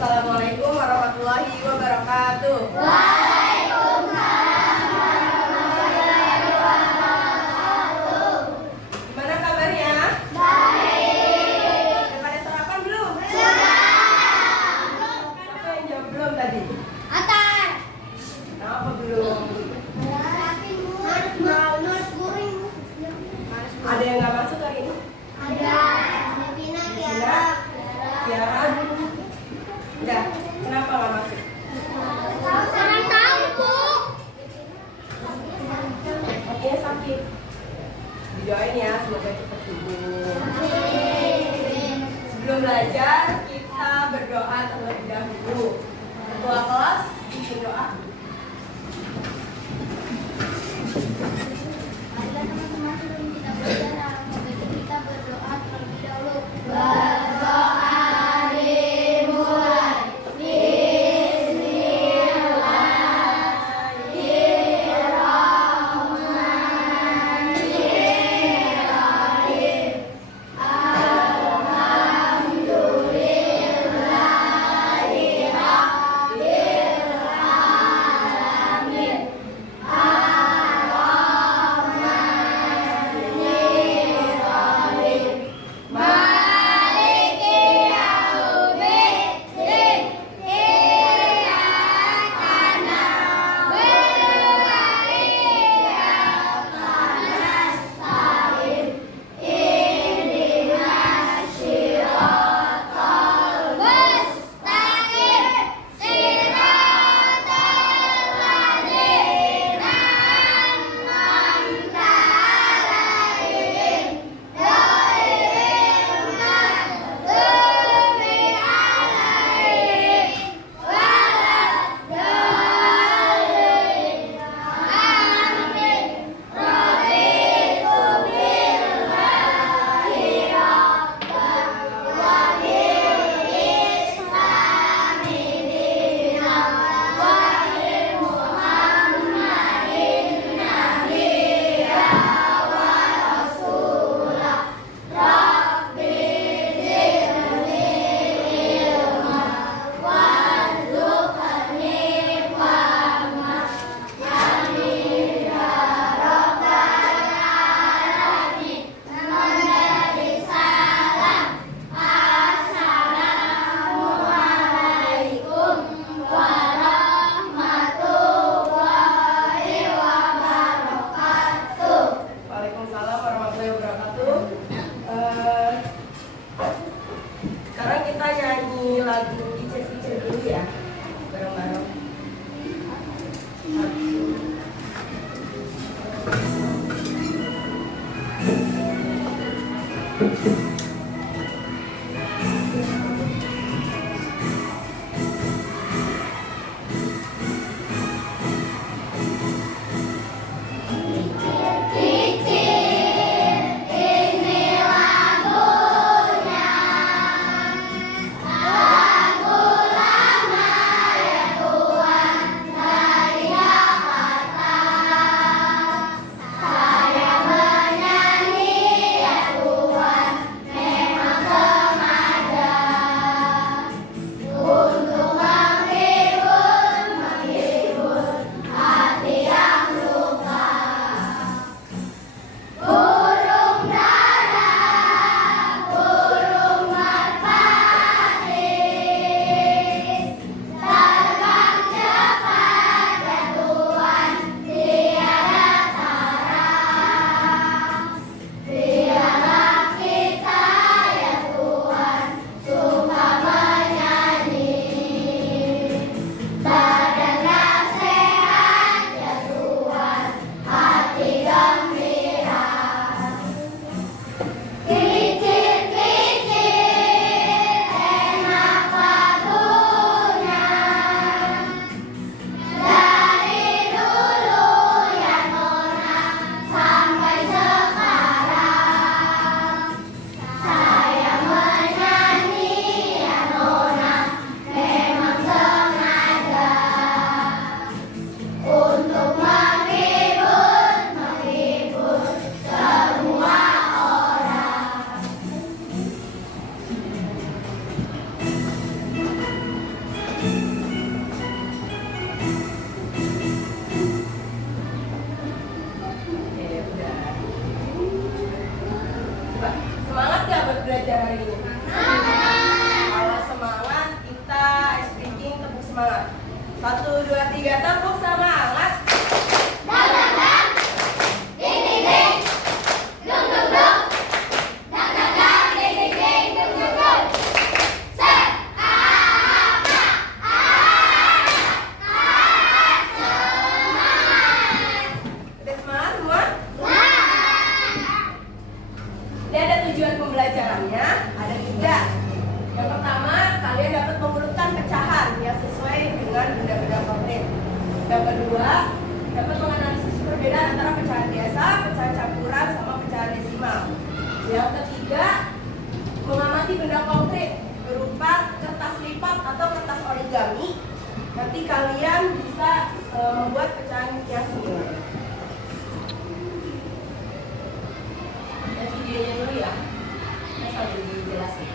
Assalamualaikum warahmatullahi wabarakatuh. Waalaikumsalam warahmatullahi wabarakatuh. Gimana kabarnya? Baik. Udah pada sarapan belum? Sudah. Siapa yang jawab belum tadi? Atar. Kenapa belum? Ada yang nggak masuk hari ini? Ada. Pina, Kiara. Kiara. Enggak. Kenapa nggak masuk? Kurang tahu, Bu. Kakinya sakit. Didoain ya, semoga cepat sembuh. Sebelum belajar, kita berdoa terlebih dahulu. Ketua kelas, bikin doa. Marilah teman-teman sebelum kita belajar, alangkah baiknya kita berdoa terlebih dahulu. Berdoa dimulai. Bismillahirrahmanirrahim. Alhamdulillah. origami, nanti kalian bisa membuat pecahan yang senilai. Dan videonya dulu ya, saya sambil dijelasin.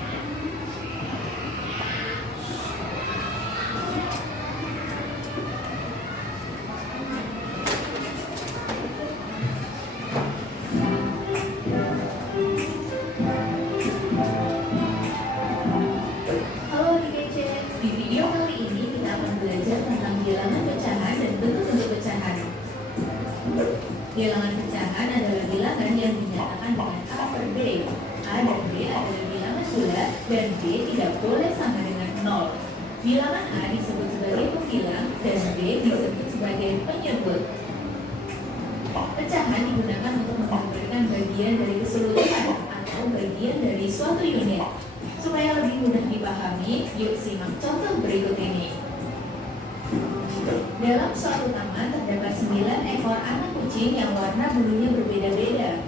Halo adik kece, di video kali ini kita akan belajar tentang bilangan pecahan dan bentuk-bentuk pecahan. Bilangan pecahan adalah bilangan yang dinyatakan dengan A per B. A dan B adalah bilangan bulat dan B tidak boleh sama dengan 0. Bilangan A disebut sebagai pembilang dan B disebut sebagai penyebut. Pecahan digunakan untuk menggambarkan bagian dari keseluruhan atau bagian dari suatu unit. Supaya lebih mudah dipahami, yuk simak contoh berikut ini. Dalam suatu taman terdapat 9 ekor anak kucing yang warna bulunya berbeda-beda.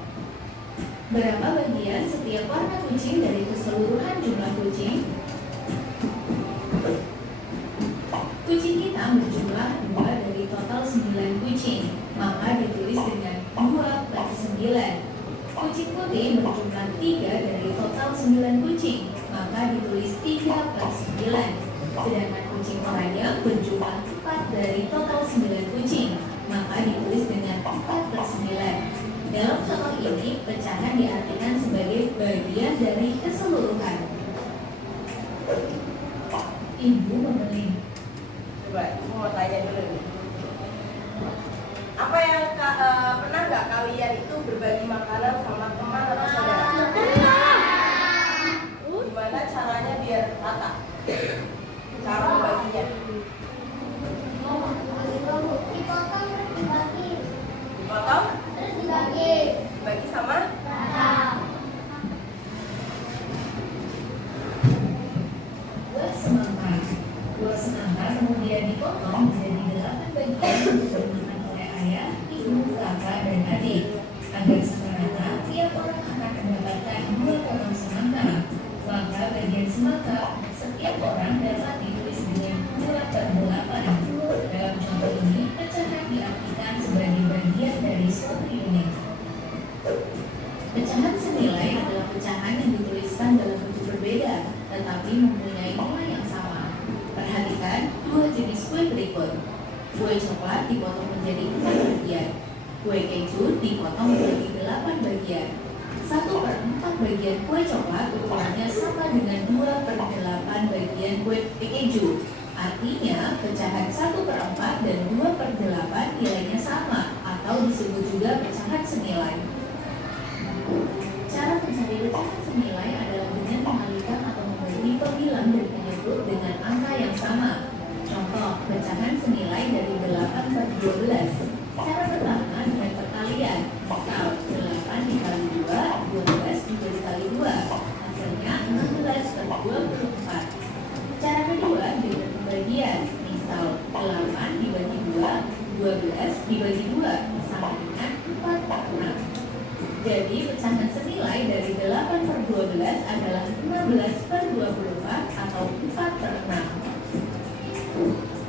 Berapa bagian setiap warna kucing dari keseluruhan jumlah kucing? Kucing kita berjumlah 2 dari total 9 kucing, maka ditulis dengan 2 per 9. Kucing putih berjumlah 3 dari total 9 kucing, maka ditulis 3 per 9. Sedangkan kucing oranye berjumlah 4 dari total 9 kucing, maka ditulis dengan 4 per 9. Dalam contoh ini, pecahan diartikan sebagai bagian dari keseluruhan. Ibu membeli. Coba, aku mau tanya dulu nih. Apa yang pernah nggak kalian itu berbagi makanan sama teman atau saudara? Gimana caranya biar rata? Cara membaginya? Dipotong terus dibagi. Dipotong, Terus dibagi. dibagi sama? Rata. Buah semangka. Buah semangka kemudian dipotong menjadi 8 bagian untuk dimakan oleh ayah, ibu, kakak, dan adik. Agar semerata, tiap orang akan mendapatkan 2 potong semangka. Maka bagian semangka setiap orang dapat ditulis dengan 2 per 8. Dalam contoh ini, pecahan diartikan sebagai bagian dari suatu unit. Pecahan senilai adalah pecahan yang dituliskan dalam bentuk berbeda, tetapi mempunyai nilai yang sama. Perhatikan 2 jenis kue berikut. Kue coklat dipotong menjadi 4 bagian. Kue keju dipotong menjadi 8 bagian. 1 per 4 bagian kue coklat ukurannya sama dengan 2 per 8 bagian kue keju. Artinya, pecahan 1 per 4 dan 2 per 8 nilainya sama, atau disebut juga pecahan senilai. Cara mencari pecahan senilai adalah dengan mengalihkan atau membagi pembilang dan penyebut dengan angka yang sama. Contoh, pecahan senilai dari 8 per 12. Cara pertama dengan perkalian. Misal, 8 dikali 2, 12 juga dikali 2. Hasilnya 16 per 24. Cara kedua dengan pembagian. Misal, 8 dibagi 2, 12 dibagi 2, sama dengan 4 per 6. Jadi, pecahan senilai dari 8 per 12 adalah 15 per 24 atau 4 per 6.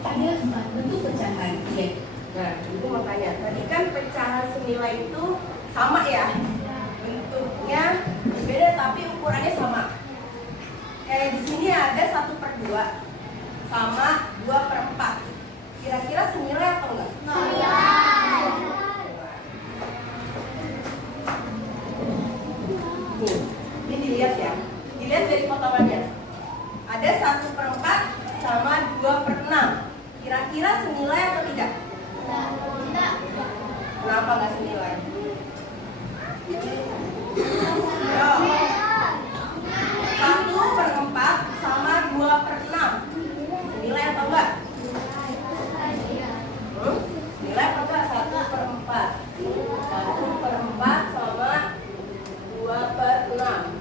Ada 4 bentuk pecahan. Nah, ibu mau tanya, tadi kan pecahan senilai itu sama ya? Bentuknya berbeda tapi ukurannya sama. Kayak di sini ada 1 per 2 sama 2 per 4. Kira-kira senilai atau enggak? Senilai. Nih, ini dilihat ya. Dilihat dari potongannya. Ada 1 per 4 sama 2 per 6. Kira-kira senilai atau tidak? Tidak. Kenapa nggak senilai? Yo. 1 per 4 sama 2 per 6. Senilai atau enggak? Senilai apa enggak? 1 per 4. 1 per 4 sama 2 per 6.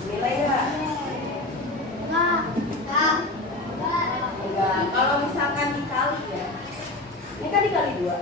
Senilai enggak? Enggak. Kalau misalkan dikali ya. Ini kan dikali 2.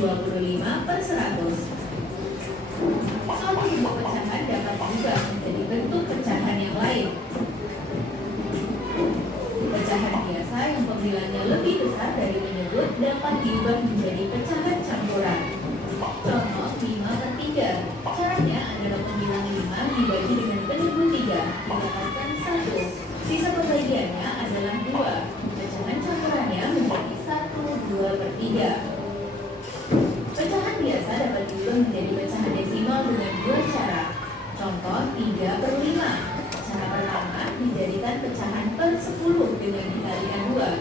25/100. Suatu bentuk pecahan dapat juga menjadi bentuk pecahan yang lain. Pecahan biasa yang pembilangnya lebih besar dari penyebut dapat diubah menjadi pecahan campuran. Contoh 5/3. Caranya adalah pembilang 5 dibagi dengan penyebut 3 didapatkan 1. Sisa pembagiannya adalah 2. Pecahan campurannya menjadi 1/2/3. Pecahan biasa dapat diubah menjadi pecahan desimal dengan 2 cara. Contoh 3/5. Cara pertama dijadikan pecahan per 10 dengan dikalikan 2.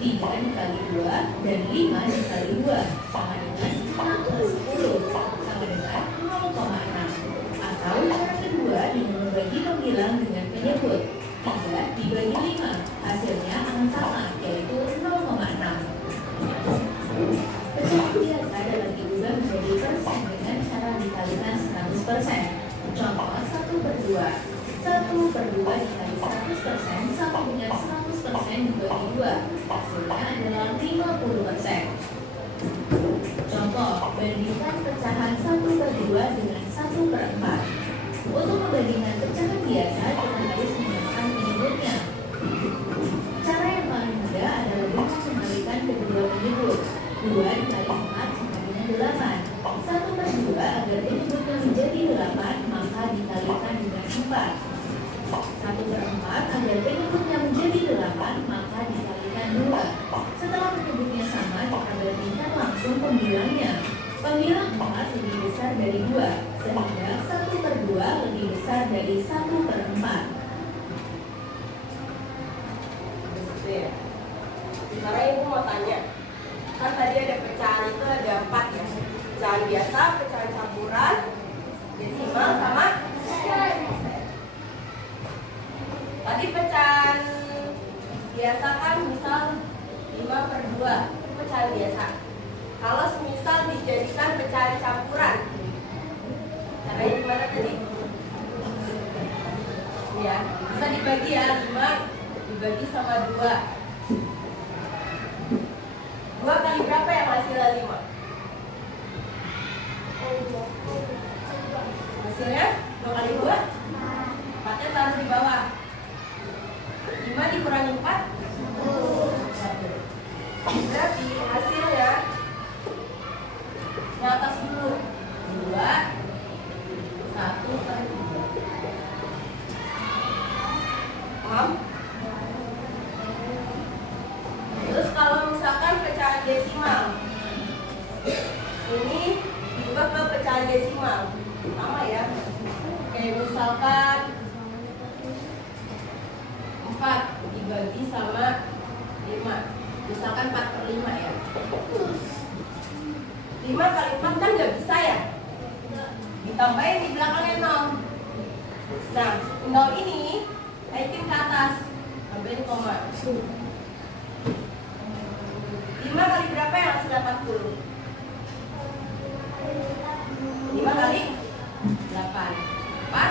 3 dikali 2 dan 5 dikali 2 sama dengan 6/10 sama dengan 0,6. Atau cara kedua dengan membagi pembilang dengan penyebut 3 dibagi 5, hasilnya akan sama, yaitu 0,6. Pecahan biasa dapat diubah menjadi persen dengan cara dikalikan 100%. Contoh 1/2. 1/2 dikali 100% sama dengan 100% dibagi 2. Hasilnya adalah 50%. Contoh, bandingkan pecahan 1/2 dengan 1/4. Untuk membandingkan pecahan biasa, kita harus menyamakan penyebutnya. Cara yang paling mudah adalah dengan membalikan kedua penyebut. 2 dikali 4 sama dengan 8. 1/2 agar penyebutnya menjadi 8, maka dikalikan dengan 4. 1/4 agar penyebutnya menjadi 8, maka dikalikan 2. Setelah penyebutnya sama, kita bandingkan langsung pembilangnya. Pembilang 4 lebih besar dari 2, sehingga 1/2 lebih besar dari 1/4. Sekarang ibu mau tanya, kan tadi ada pecahan itu ada 4 ya, pecahan biasa, pecahan campuran, desimal sama persen. Tadi pecahan biasa kan misal 5/2 itu pecahan biasa. Kalau semisal dijadikan pecahan campuran, caranya gimana tadi? Ya, bisa dibagi ya, 5 dibagi sama 2. 2 kali berapa yang hasilnya 5? Hasilnya 2 kali 2? 4-nya taruh di bawah. 5 dikurangi 4? 1. Berarti hasilnya yang atas dulu 2, 1/2. Paham? Terus kalau misalkan pecahan desimal, ini diubah ke pecahan desimal, sama ya. Kayak misalkan 4 dibagi sama 5, misalkan 4/5 ya. 5 kali 4 kan nggak bisa ya, ditambahin di belakangnya 0. Nah, 0 ini naikin ke atas, tambahin koma. 5 kali berapa yang hasilnya 40? 5 kali 8. 4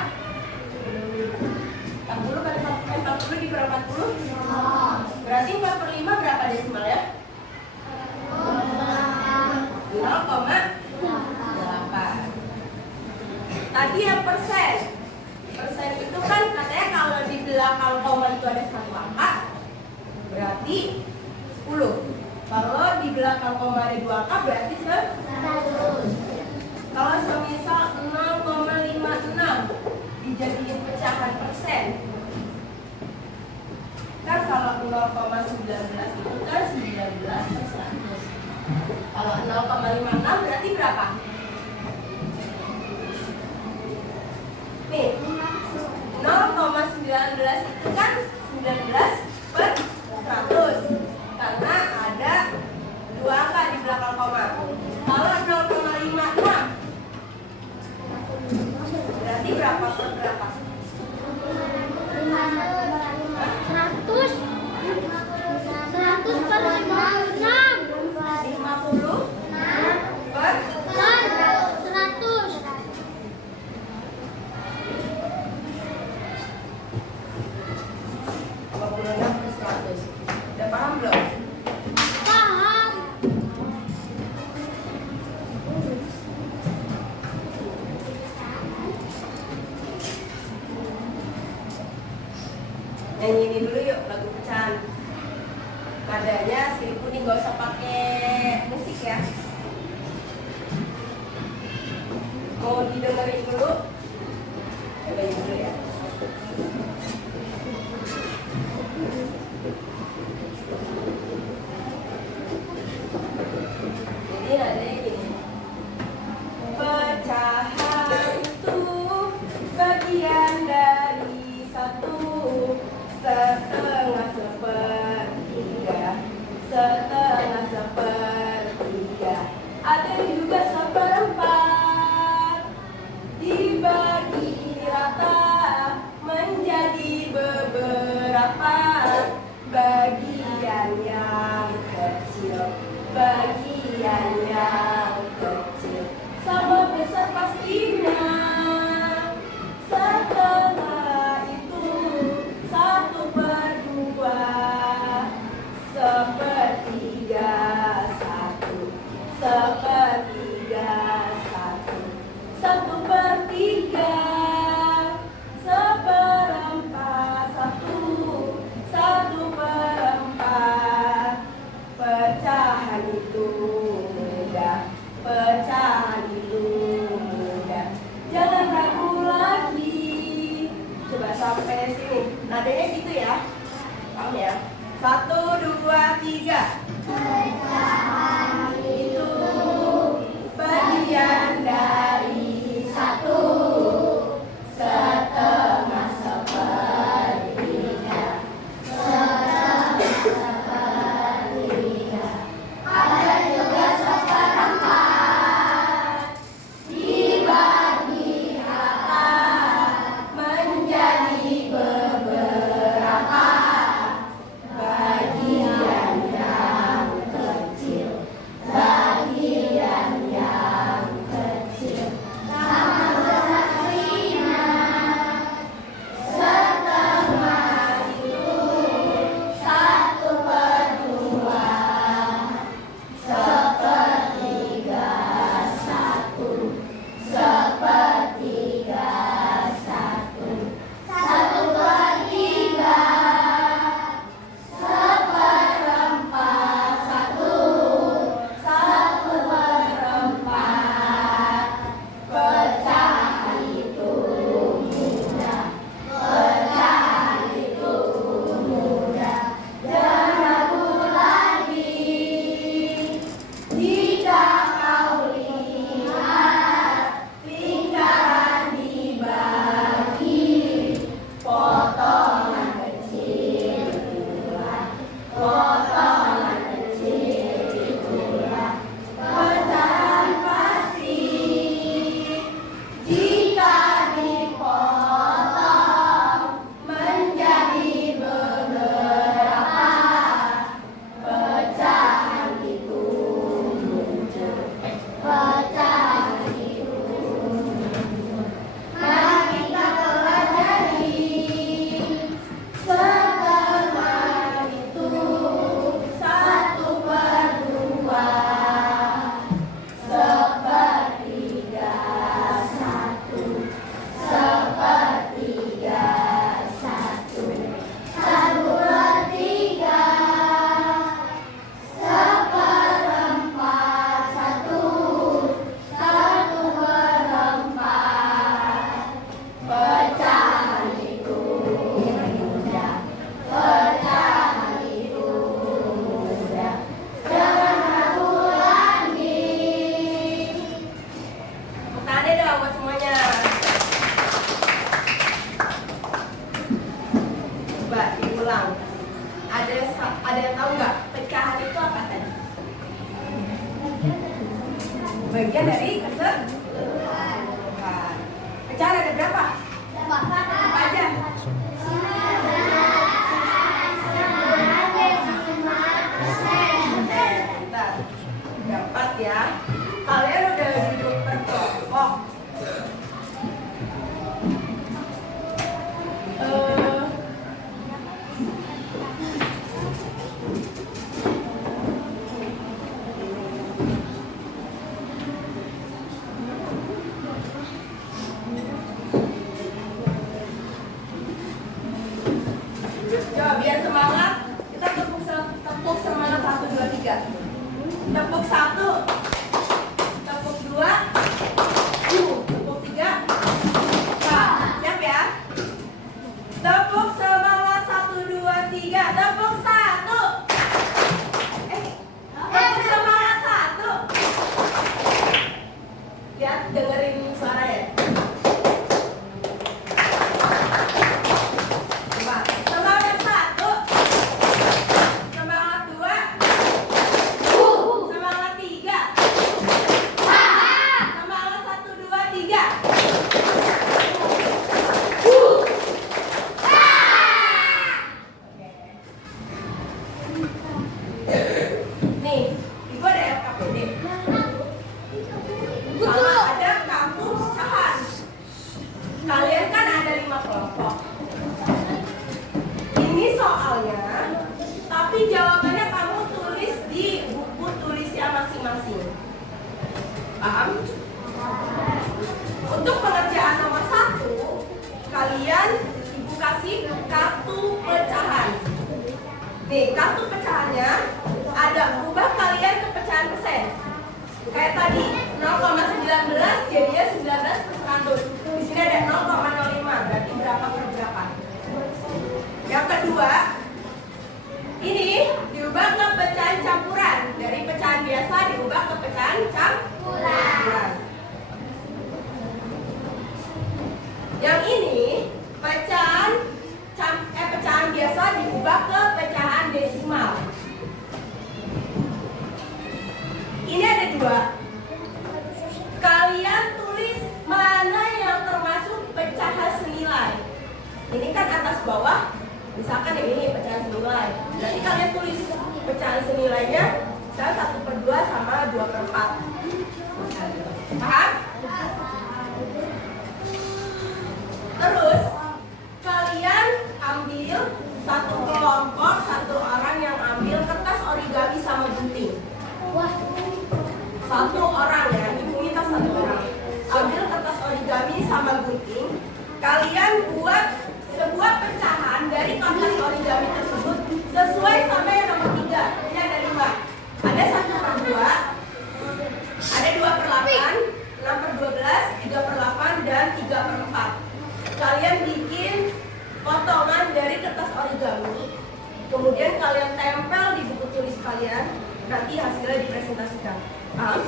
40 kali 40 dikurang 40? Berarti 4/5 berapa desimal ya? 0,8. Tadi yang persen. Persen itu kan katanya kalau di belakang koma itu ada 1 angka, berarti 10. Kalau di belakang koma ada 2 angka, berarti 100. Kalau semisal 0,56 dijadiin pecahan persen, kan kalau 0,19 itu kan 19/100. Kalau 0,56 berarti berapa? Nih, 0,19 itu kan 19/100, karena ada 2 angka di belakang koma. Kalau 0,56 berarti berapa per berapa? 100 per 56. 50 per Nyanyi ini dulu yuk, lagu pecahan. Nadanya sirip kuning, gak usah pakai musik ya. Mau didengerin dulu? Cobain dulu ya. Jadi nadanya gini. Pecahan itu bagian dari satu setengah sepertiga, setengah sepertiga, ada juga seperempat, dibagi rata menjadi beberapa bagian yang kecil, bagian yang kecil sama besar pastinya. Setelah itu 1/2, sepertiga satu, sepertiga satu, 1/3, seperempat satu, 1/4. Pecahan itu mudah, pecahan itu mudah, jangan ragu lagi. Coba sampai sini, nadanya gitu ya, paham ya? 1, 2, 3. Pecahan itu bagian dari satu setengah sepertiga, setengah sepertiga, ada juga seperempat, dibagi rata menjadi beberapa bagian yang kecil, bagian yang kecil sama besar aslinya. Setengah itu 1/2, sepertiga satu, sepertiga satu, 1/3, seperempat satu, 1/4. Pecahan itu mudah, pecahan itu mudah, jangan ragu lagi. Jika kau lihat lingkaran dibagi potongan kecil itulah, potongan kecil itulah pecahan pasti. Jika dipotong menjadi beberapa, pecahan itu muncul, pecahan itu muncul. Mari kita pelajari. Setengah itu 1/2, sepertiga satu, sepertiga satu, 1/3, seperempat satu, 1/4. Pecahan itu mudah, pecahan itu mudah, jangan ragu lagi. Tepuk tangan dong buat semuanya. Coba diulang. Ada yang tahu nggak pecahan itu apa tadi? Bagian dari keseluruhan. Pecahan ada berapa? Apa aja? Bentar. Dapat ya. Kalian udah duduk berkelompok. soalnya, tapi jawabannya kamu tulis di buku tulisnya masing-masing. Paham? Untuk pengerjaan nomor 1, kalian ibu kasih kartu pecahan. Nih, kartu pecahannya ada, ubah kalian ke pecahan persen. Kayak tadi 0,19 jadinya 19%. Di sini ada 0,05, berarti berapa per berapa. Yang kedua, ini diubah ke pecahan campuran. Dari pecahan biasa diubah ke pecahan campuran. Yang ini pecahan biasa diubah ke pecahan desimal. Ini ada 2. Kalian tulis mana yang termasuk pecahan senilai. Ini kan atas bawah. Misalkan yang ini pecahan senilai. Berarti kalian tulis pecahan senilainya misalnya 1/2 sama 2/4. Paham? Terus kalian ambil satu kelompok, satu orang yang ambil kertas origami sama gunting. Satu orang ya, ibu minta satu orang ambil kertas origami sama gunting. Kalian buat sebuah pecahan dari kertas origami tersebut sesuai sama yang nomor 3. Ini ada 5. Ada 1/2, ada 2/8, 6/12, 3/8, dan 3/4. Kalian bikin potongan dari kertas origami, kemudian kalian tempel di buku tulis kalian. Nanti hasilnya dipresentasikan. Paham?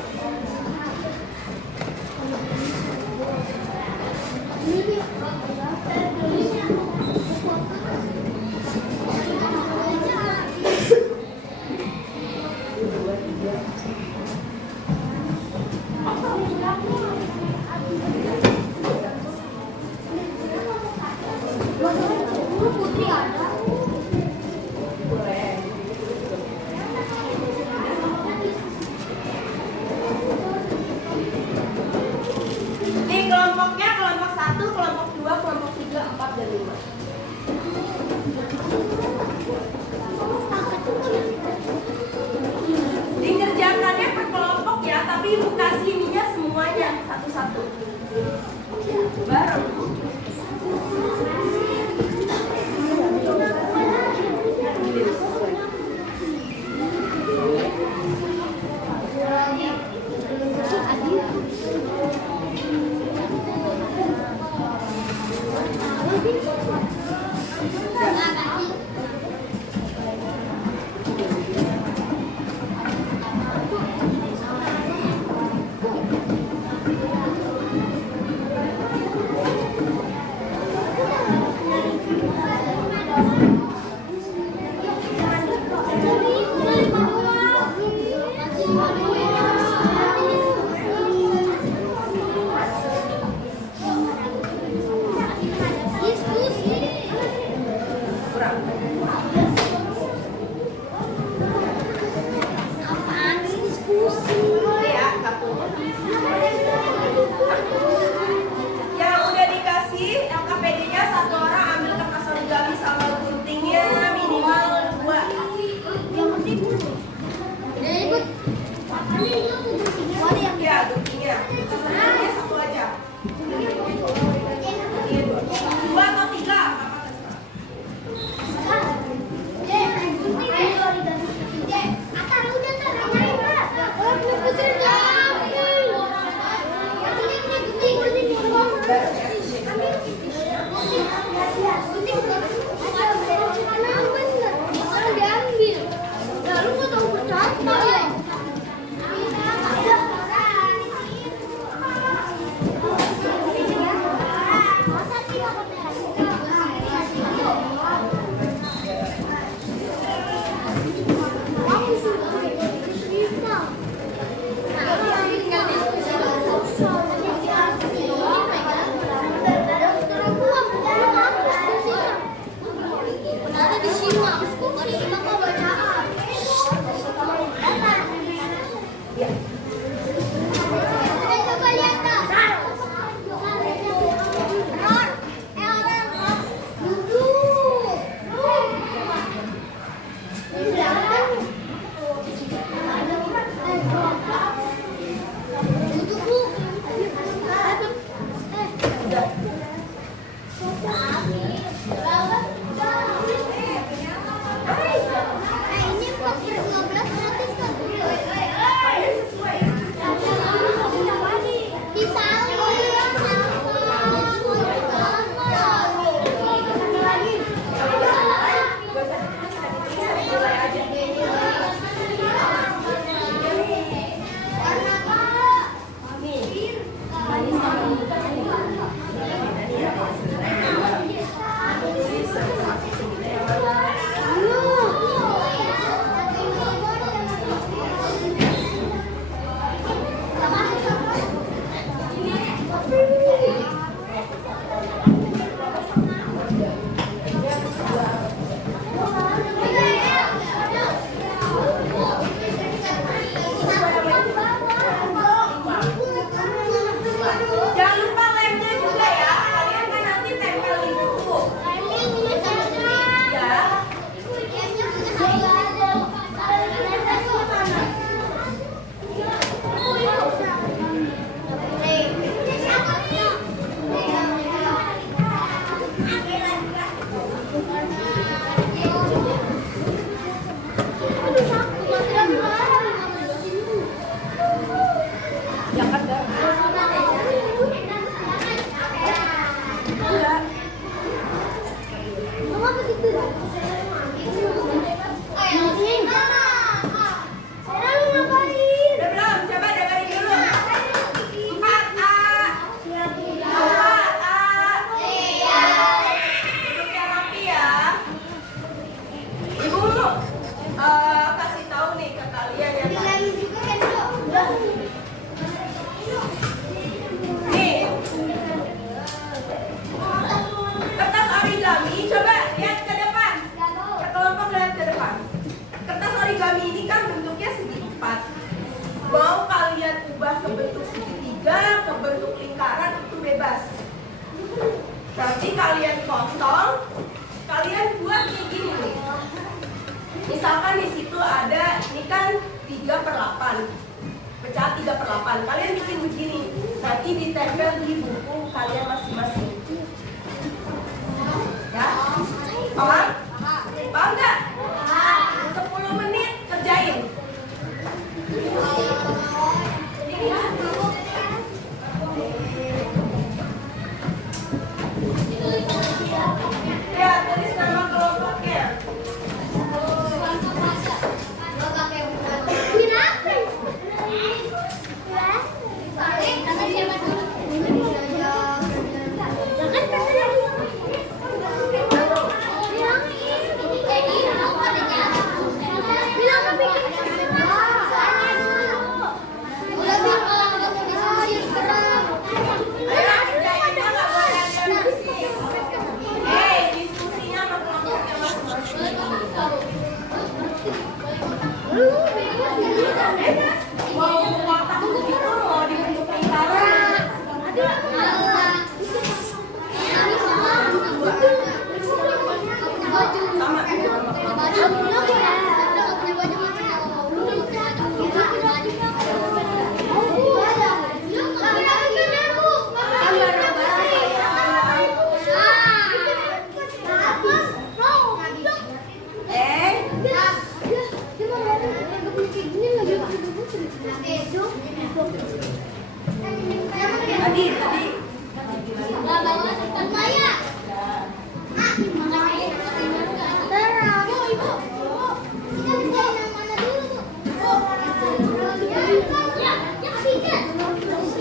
Putri ada. Boleh. Nih kelompoknya kelompok 1, kelompok 2, kelompok 3, 4, dan 5. Dikerjakannya per kelompok ya, tapi ibu kasih ininya semuanya satu-satu. Bareng. 8. Pecahan 3/8. Kalian bikin begini. Nanti ditempel di buku kalian masing-masing. Ya? Paham? Paham nggak? 10 menit kerjain. Ya, tulis nama kelompoknya. Ayo kerjainnya, nggak boleh ada diskusi. Diskusinya sama kelompoknya masing-masing. Mau kotak begitu, mau dibentuk lingkaran. Tadi.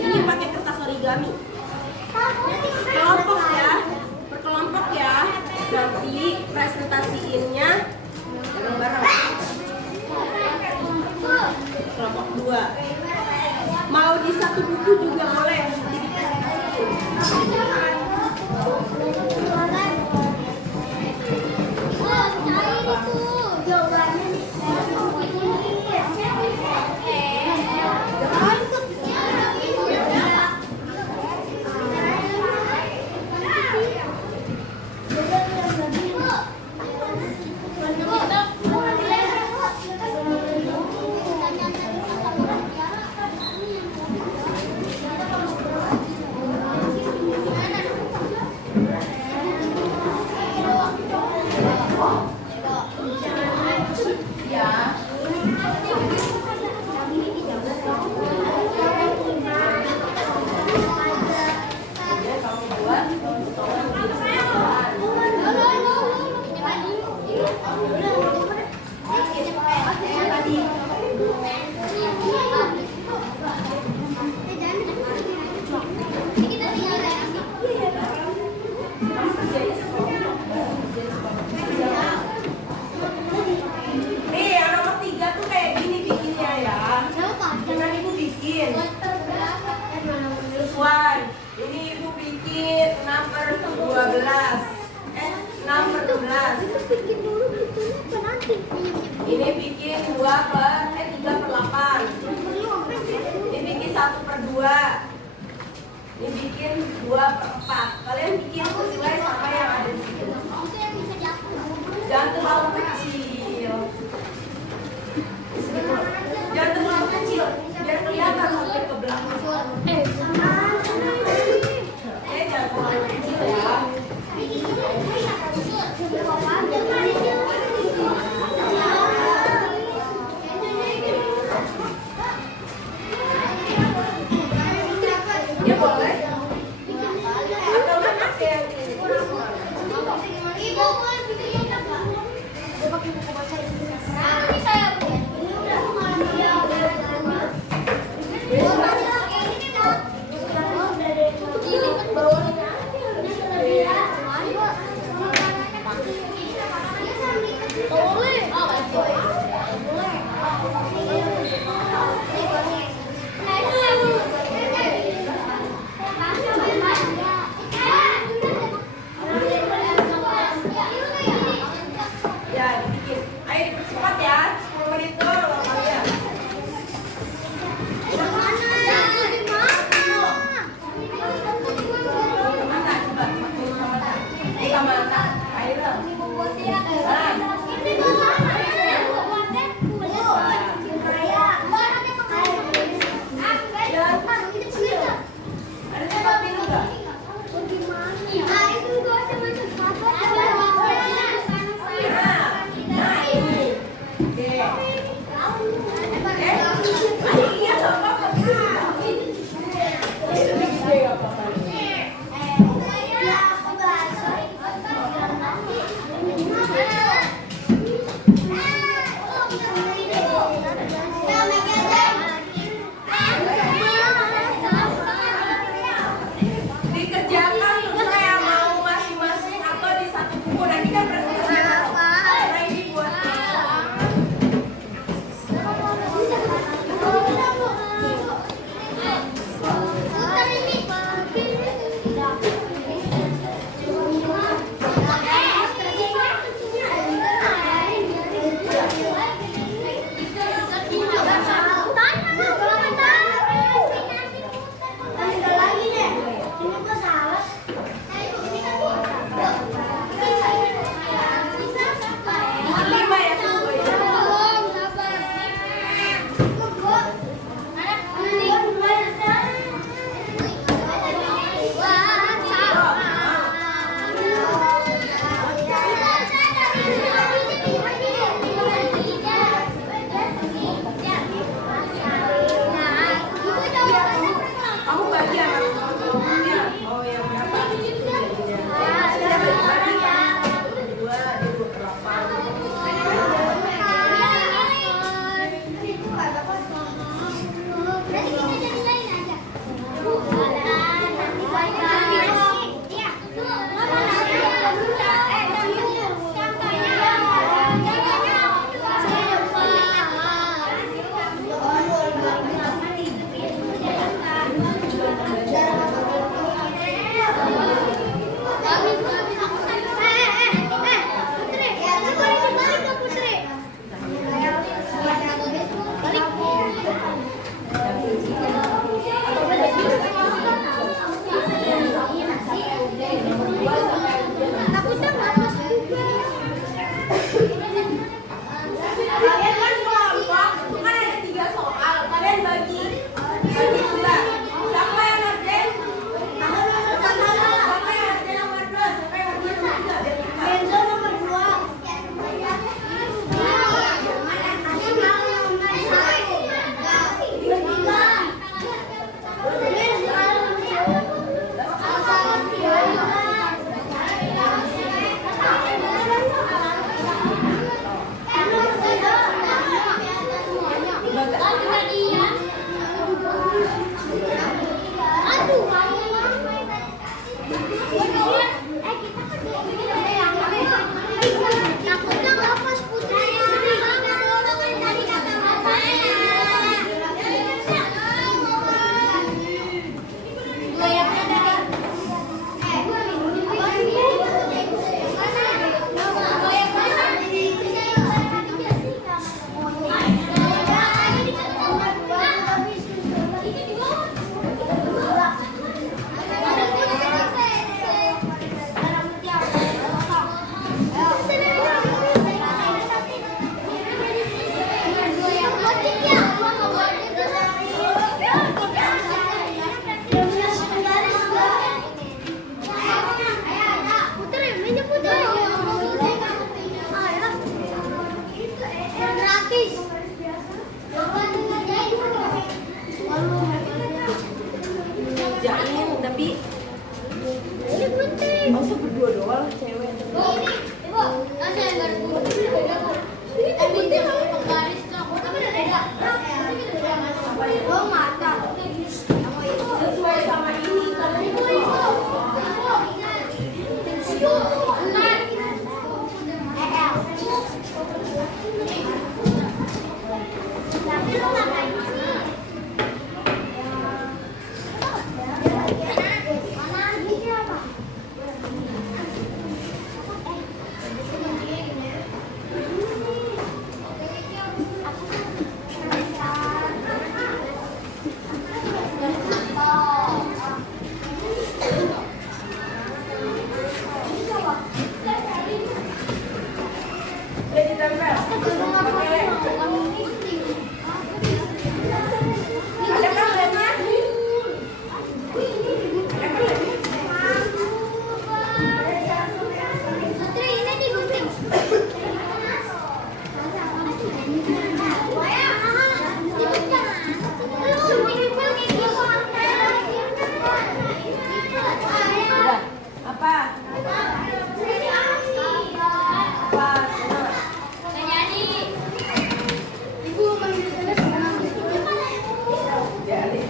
Ini pakai kertas origami. Kelompok ya, berkelompok ya. Nanti presentasiinnya bareng-bareng. Kelompok 2. Mau di satu buku juga boleh. Nih, yang nomor 3 tuh kayak gini bikinnya ya. Jangan ibu bikin sesuai. Ini ibu bikin 6/12. 6/12. Ini bikin 3/8. Ini bikin 1/2. Ini bikin 2/4. Kalian bikin sesuai sama yang ada di sini. Jangan terlalu kecil. Jangan terlalu kecil, biar kelihatan sampai ke belakang. Jangan terlalu kecil ya. Ya boleh. Atau nggak pakai yang ini. Udah ditempel. Pakai lem. Ada kan lemnya? Ada kan lemnya? Putri, ini digunting. Udah. Apa? Apa? Jadi.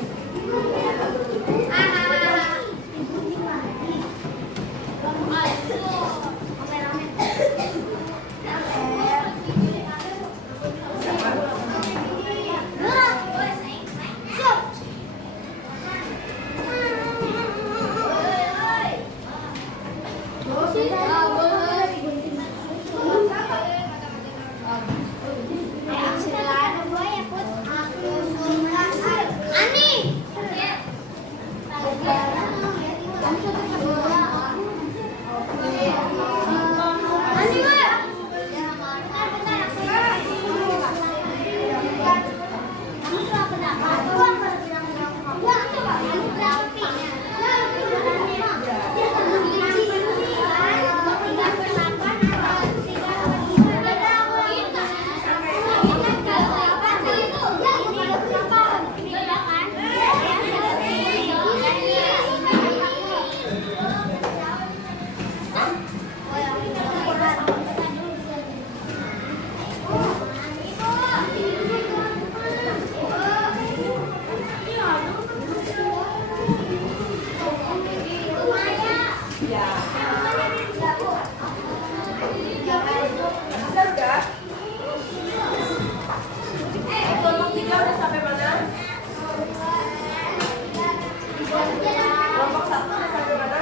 Kelompok 3 udah sampai mana? Kelompok 1 udah sampai mana?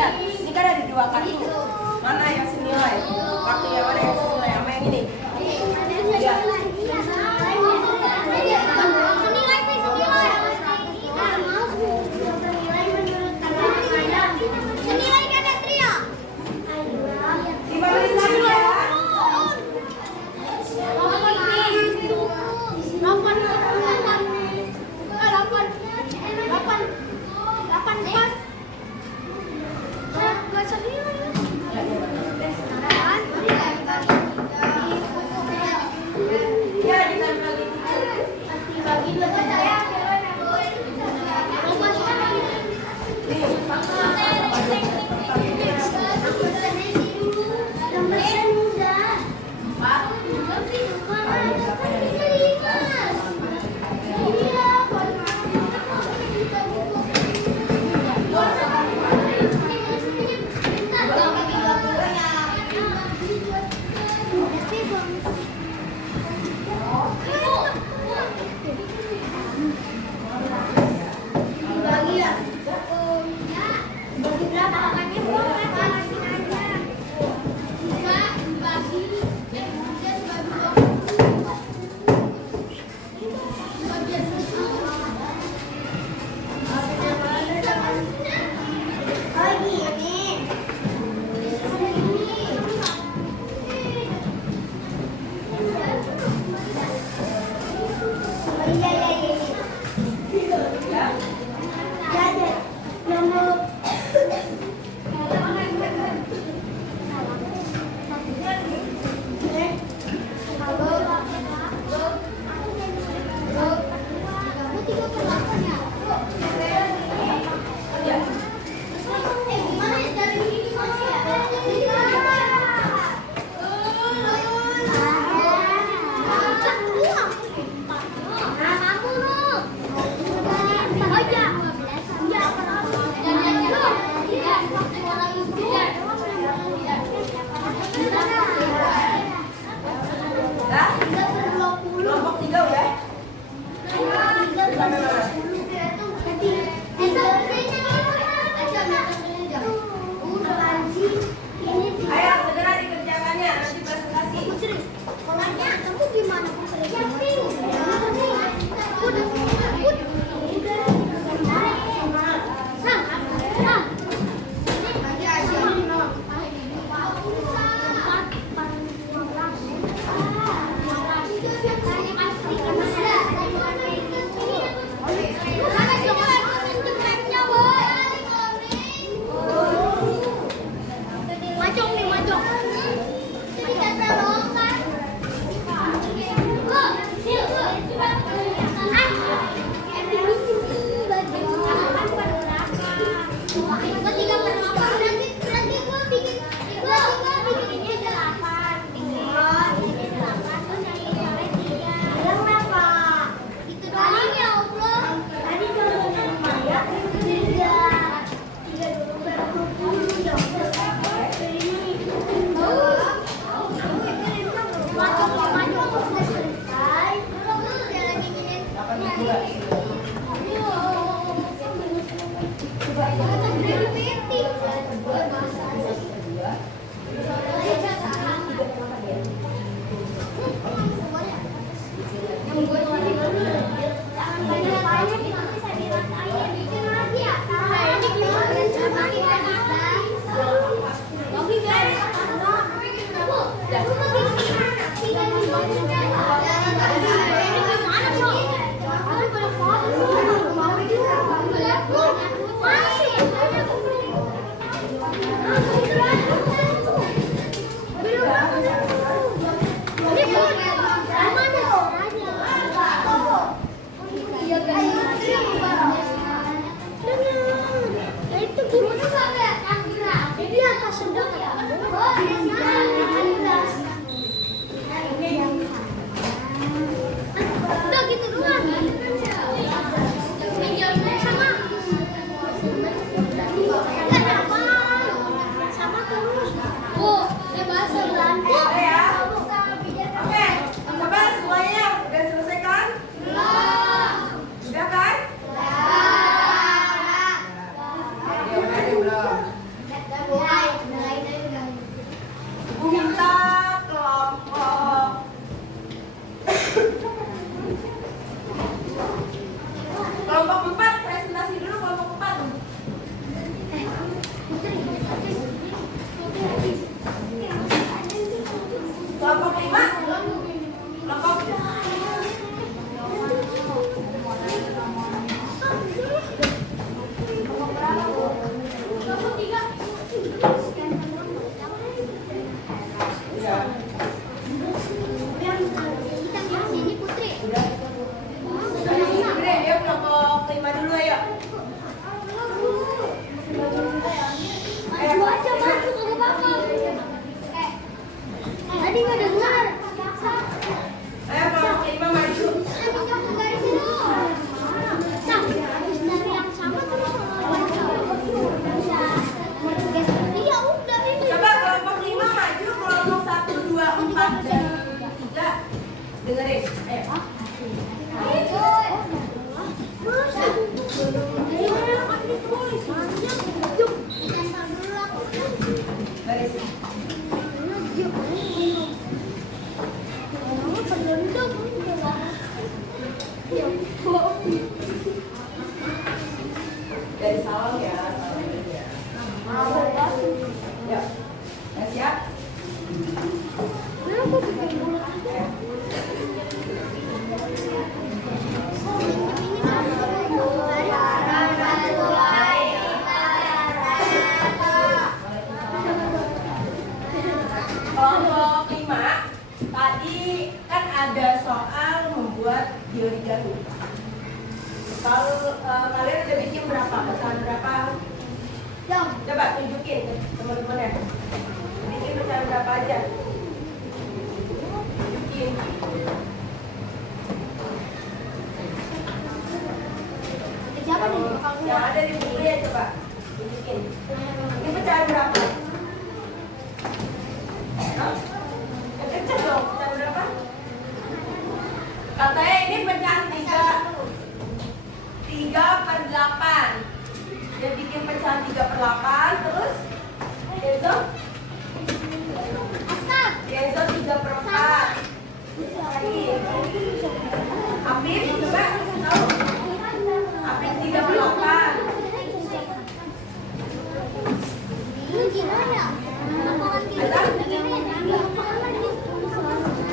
lihat, ini kan ada dua kartu. Mana yang senilai? Kartu yang mana yang senilai? Sama yang ini. Ya. Senilai. baca dulu. Ya, ditempel di Bagi dua saya. kelompok 3 udah. Ayo segera dikerjakannya, nanti presentasi. Kamu gimana? Kelompok 4, presentasi dulu kelompok 4. Kelompok 5. Kelompok nggak dengar. Ayo kelompok 5 maju. Nah, habis dari yang sama terus iya udah ini. Coba kelompok 5 maju, kelompok 1, 2, 4, dan 3 dengerin. Ayo. Baris. Dari salam ya, salam dulu ya. Ya. Ya, siap? Ya. Kelompok 5 tadi kan ada soal membuat biodigalu. Kalau kalian udah bikin berapa? Pecahan berapa? Coba tunjukin ke teman-temannya. Bikin pecahan berapa aja? Tunjukin. Yang ada di bukunya coba tunjukin. Ini pecahan berapa? Hah? Yang kecil dong, pecahan berapa? Katanya ini pecahan 3/8. Dia bikin pecahan 3/8, terus Kenzo 3/4. Lagi Apip coba tahu. Apip 3/8.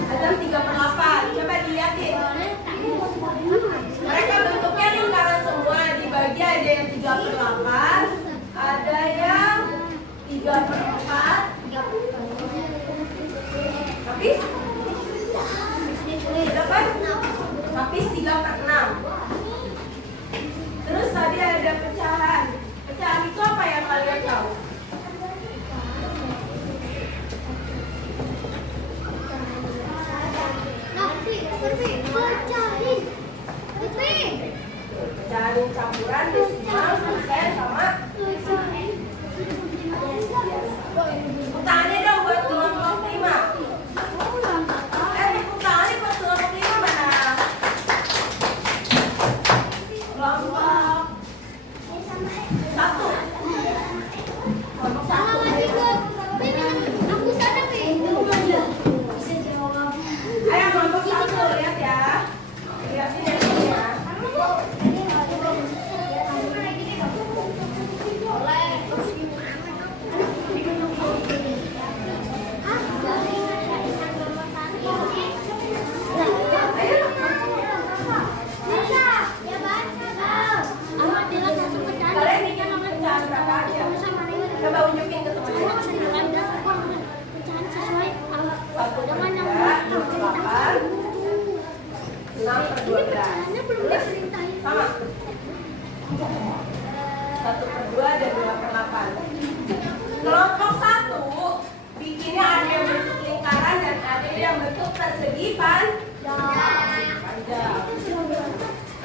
Azam 3/8. Coba dilihatin. Mereka bentuknya lingkaran semua. Dibagi ada yang 3/8, ada yang 3/4. Habis? Dapat? Habis 3/6. Terus tadi ada pecahan. Pecahan itu apa yang kalian tahu? Pecahan campuran desimal, persen sama pertanyaannya dong buat kelompok 5. Tepuk tangan buat kelompok 5 mana? Kelompok 1. Kelompok 1. Ayo kelompok 1 lihat ya. Lihatin ya sini ya. Kalian bikin pecahan berapa aja? Coba unjukin ke teman-teman. 1, 2, 6/12. Sama. 1/2 dan 2/8. Kelompok 1 bikinnya ada yang bentuk lingkaran dan ada yang bentuk persegi panjang.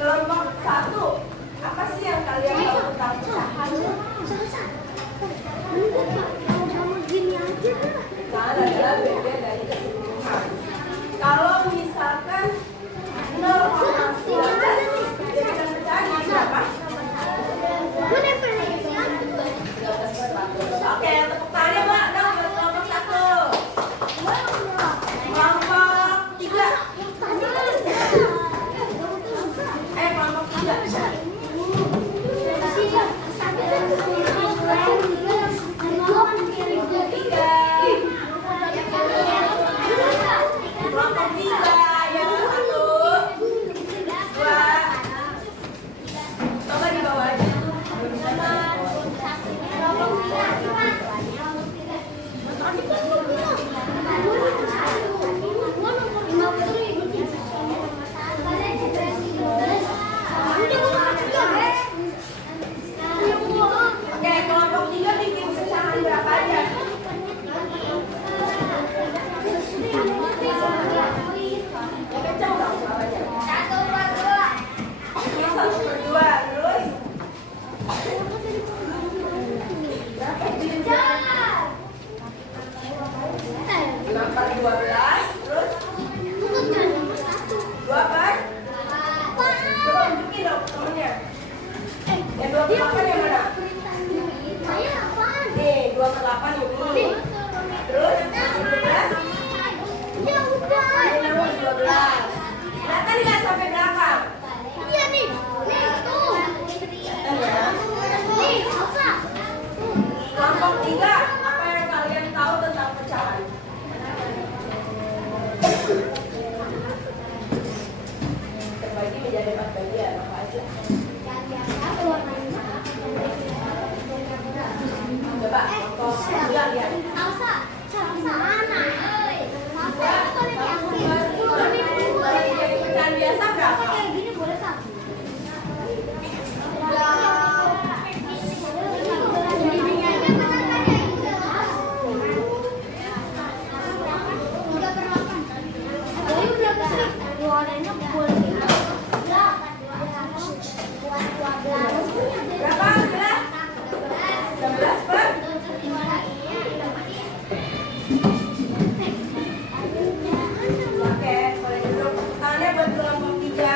Kelompok 1, apa sih yang kalian tahu tentang pecahan? Pecahan adalah bagian dari keseluruhan. Kalau misalkan 0,19 jadikan pecahan ini berapa? 13/100. Oke, tepuk tangan ya Mbak. Dong buat kelompok 1. Kelompok 3. Kelompok 3. Kelompok 3 ya 1, 2. Coba di bawah aja. ke 8 ini. Terus 12. Ya udah. Ini nomor 12. Kelihatan nggak sampai belakang? Iya nih. Nih tuh. Kelihatan ya? Nih, Elsa. Kelompok 3, apa yang kalian tahu tentang pecahan? Terbagi menjadi 4 bagian, apa aja? Coba, kelompok 3 lihat. Elsa, mana? Jadi pecahan biasa berapa? Kayak gini boleh tak? Berapa? 11 per? Oke, boleh dulu tepuk tangannya buat kelompok 3.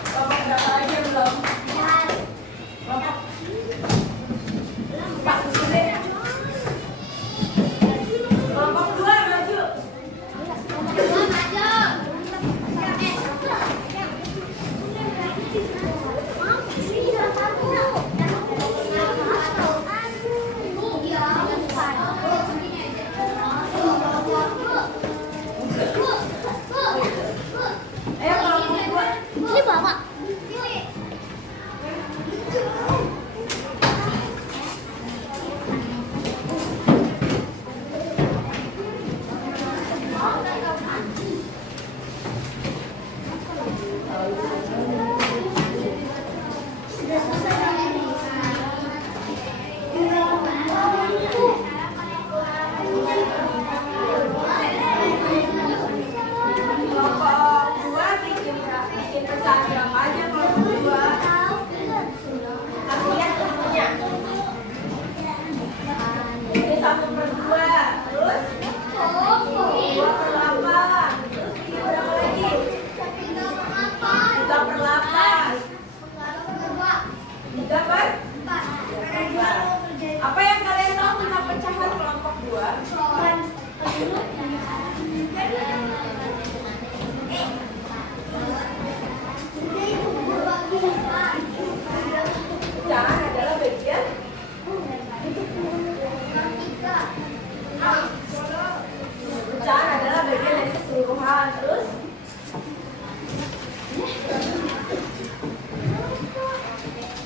Kelompok berapa lagi yang belum? Kelompok 4 sini. Kelompok 2 maju. Ayo kelompok 2. Ini bawa. Kelompok 2 bikin pecahan berapa aja kelompok 2? Kasih lihat bentuknya. Ini 1/2. Terus 2/8. Terus ini berapa lagi? 3/8. 3/4. Apa yang kalian tahu tentang pecahan kelompok 2? Pecahan adalah bagian pecahan adalah bagian dari keseluruhan. Terus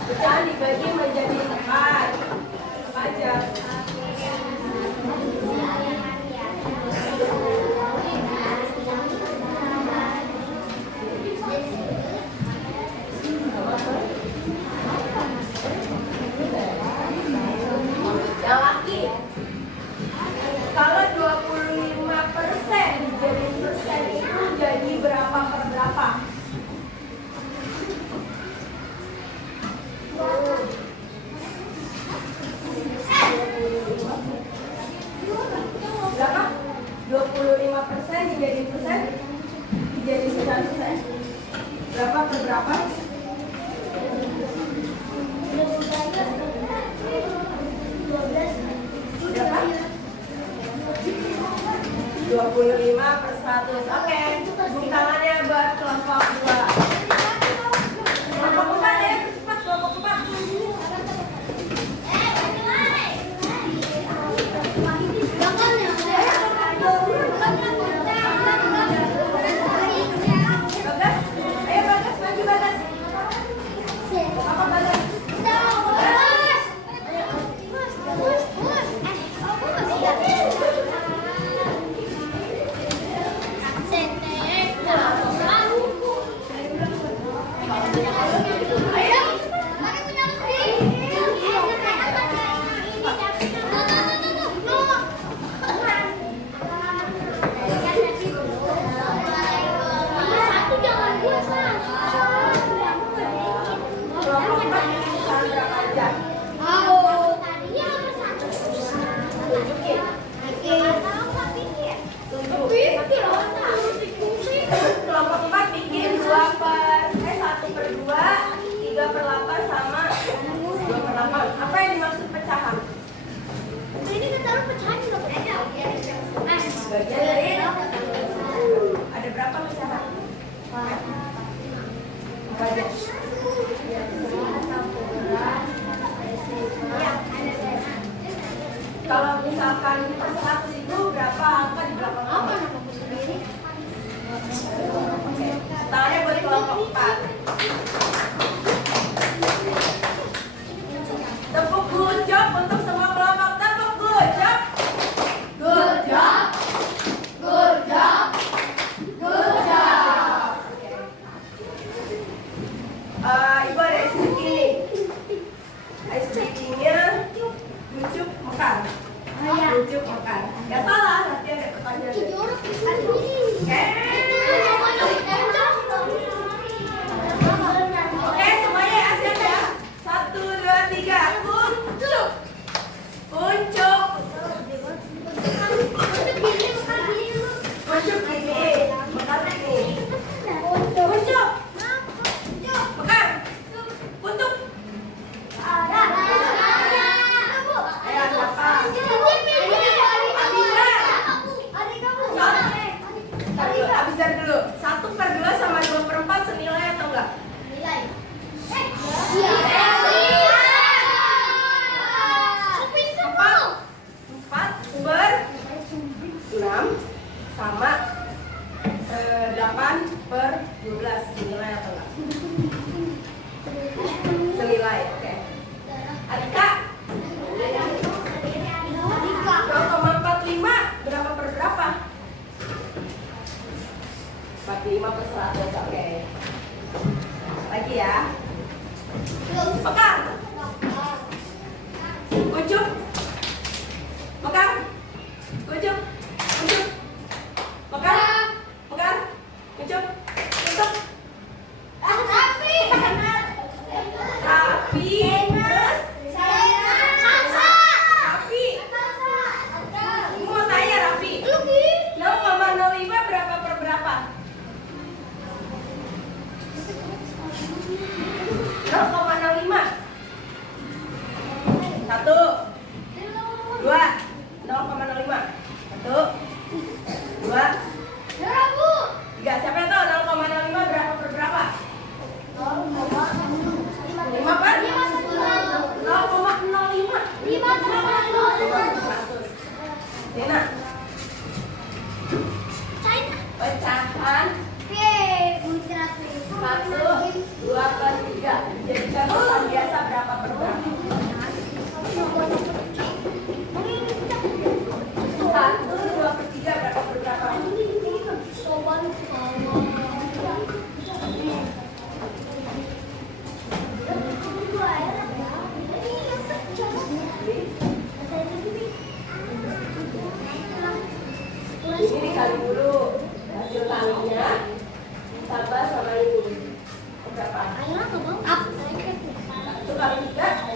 pecahan dibagi menjadi 4. Apa aja? Yang laki. Kalau 25% jadi persen itu jadi berapa per berapa? Berapa? 25% dijadiin persen jadi 9%. Berapa per berapa? Berapa? 25/100. Oke, tepuk tangannya buat kelompok 2. Kelompok 4 ya, cepat kelompok 4. Bagas, ayo Bagas, maju Bagas. Apa Bagas? misalkan kita 100 itu berapa angka di belakang apa? Oke, tangannya buat kelompok 4. Tepuk good job untuk semua kelompok. Tepuk good job. Good job. Good job. Good job. Ibu ada ice cream. Ice creamnya Gucuk Mekar. Gucuk Mekar. Gak salah, nanti ada pertanyaan. Oke, semuanya ya, siap ya. 1, 2, 3. Kuncuk. Kuncuk. Kuncuk gini. Mekar gini. Kuncuk. Mekar. Kuncuk. Ayo, siapa? Tadi Abizar dulu. 1/2 sama 2/4 senilai atau enggak? Empat per 6 sama 8/12 senilai atau enggak? Senilai, oke. Adika, 0,45 berapa per berapa? 45/100, oke. Lagi ya. Mekar. Kucuk. Mekar. Kucuk. Kucuk. Mekar. Mekar. Kucuk. Kucuk. Rafi. Terus. Rafi. Ini mau tanya Rafi. 0,05 berapa per berapa? 0,05. 1, 2, 0,05. 1, 2, 3. Siapa yang tahu 0,05 berapa per berapa? 5 per 0,05. 100. Dena, pecahan 1, 2 per 3. Jadikan pecahan biasa berapa per berapa? 1, 2 per 3 berapa per berapa? Ini dikali dulu hasil kalinya tambah sama ini berapa? 1 kali 3.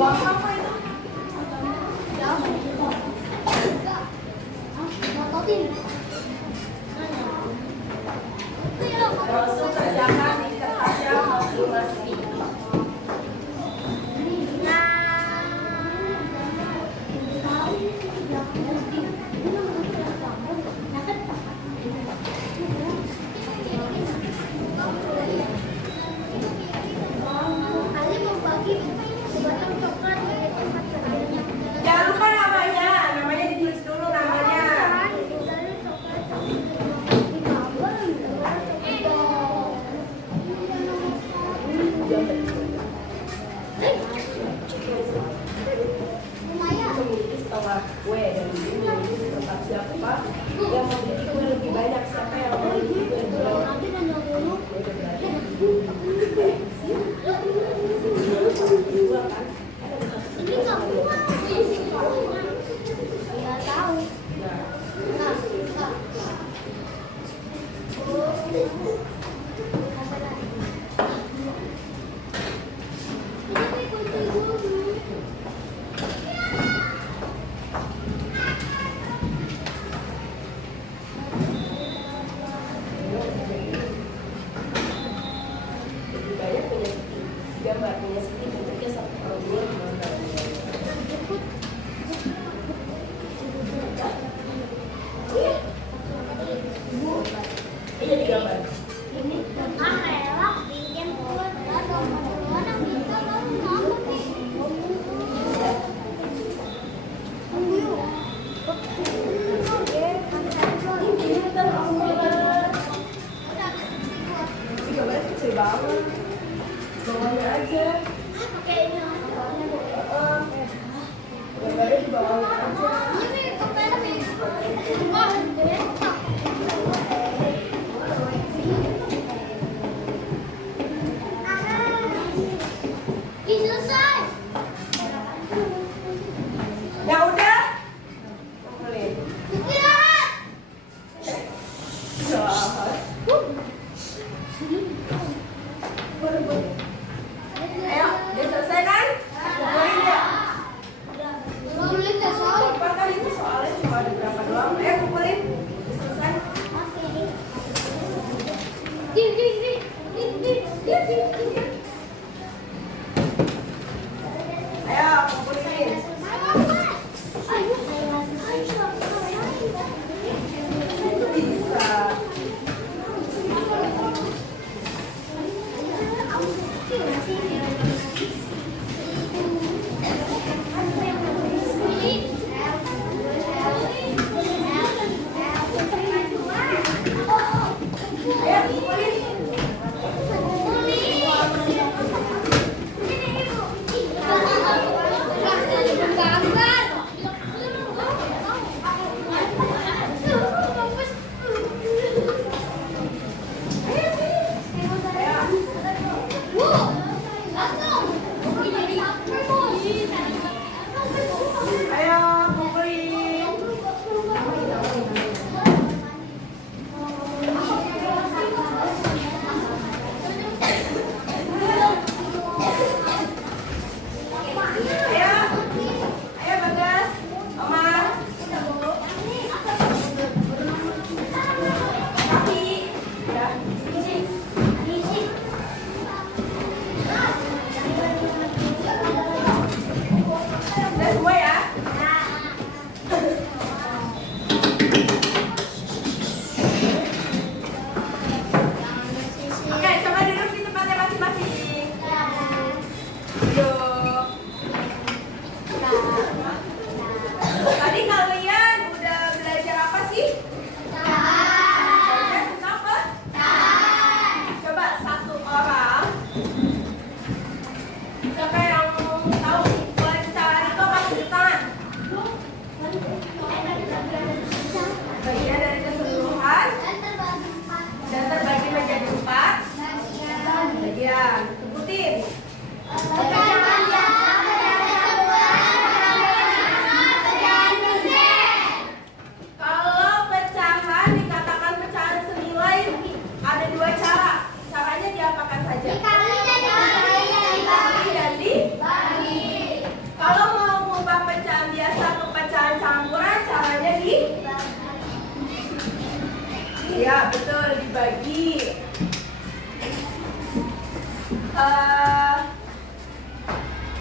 Buang apa itu? Langsung kerjakan di kertasnya masing-masing. Jangan lupa namanya, namanya ditulis dulu namanya. Memiliki setengah kue dan ini memiliki kertas siapa yang memiliki kue lebih banyak, siapa yang memiliki kue lebih banyak. Dua kan? Lebih banyak punya gambar punya sedih bentuknya satu per dua gambar. Iya digambar. Ini gambarnya kecil banget. Bawahnya aja. Gambarnya di bawahnya aja. Ya udah. Boleh. Ayo, udah selesai kan? Kumpulin ya. Cepat kan itu soalnya cuma ada berapa doang. Ayo kumpulin. Udah selesai.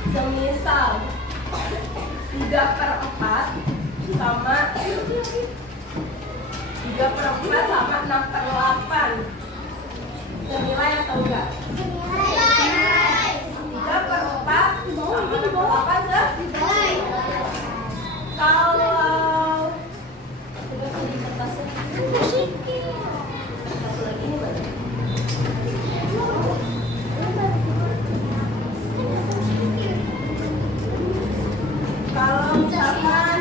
Semisal 3/4 sama 3/4 sama 6/8 senilai atau enggak? 3/4 sama 6/8 senilai. Kalau coba di kertasnya satu lagi ini mana? Kalau misalkan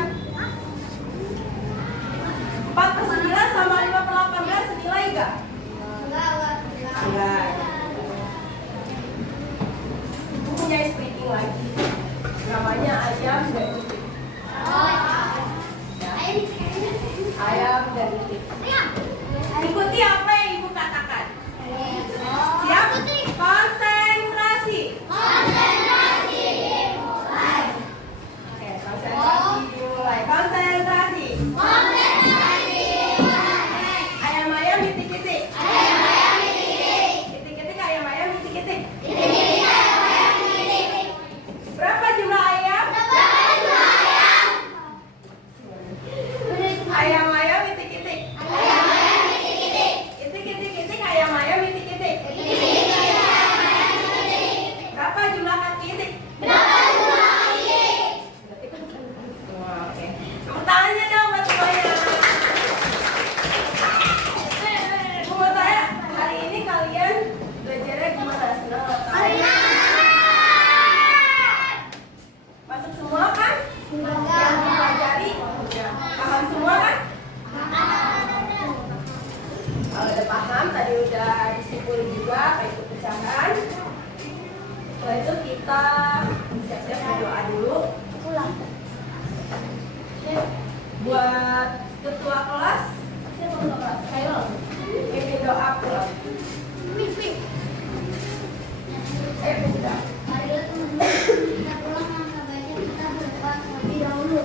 4/9 sama 5/18 senilai enggak? Enggak. Ibu punya splitting lagi. Namanya ayam dan itik. Ya. Ayam dan itik. Ikuti apa yang ibu katakan. Siap? Konsentrasi. Oke, konsentrasi dimulai. Konsentrasi. Ayam-ayam itik-itik. Itik-itik ayam-ayam itik-itik. Berapa jumlah ayam? Ayam-ayam itik-itik. Itik-itik ayam-ayam itik-itik. Berapa jumlah kaki itik? Semua, oke. Tepuk tangannya dong buat semuanya. Bu mau tanya, hari ini kalian belajarnya gimana? Senang atau? Masuk semua kan? Yang dipelajari? Ya. Paham semua kan? Kalau udah paham, tadi udah disimpulin juga apa itu pecahan. Setelah itu kita siap-siap berdoa dulu. Buat ketua kelas, siapa ketua kelas? Khairul. Pimpin doa pulang. Ayo pimpin doa. Marilah teman-teman, kita pulang langkah baiknya kita berdoa terlebih dahulu.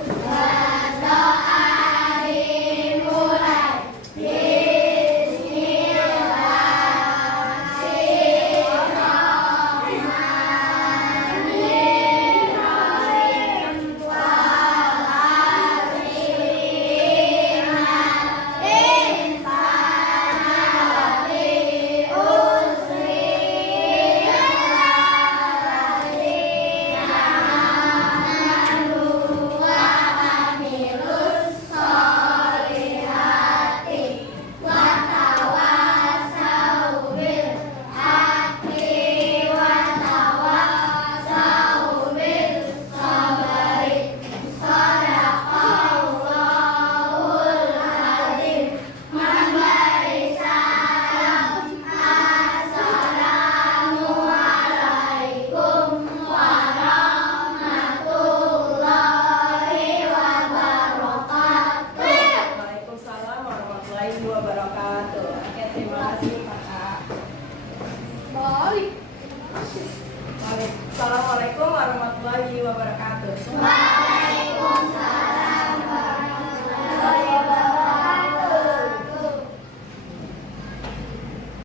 Waalaikumsalam warahmatullahi wabarakatuh. Oke, terima kasih Kakak. Assalamualaikum warahmatullahi wabarakatuh.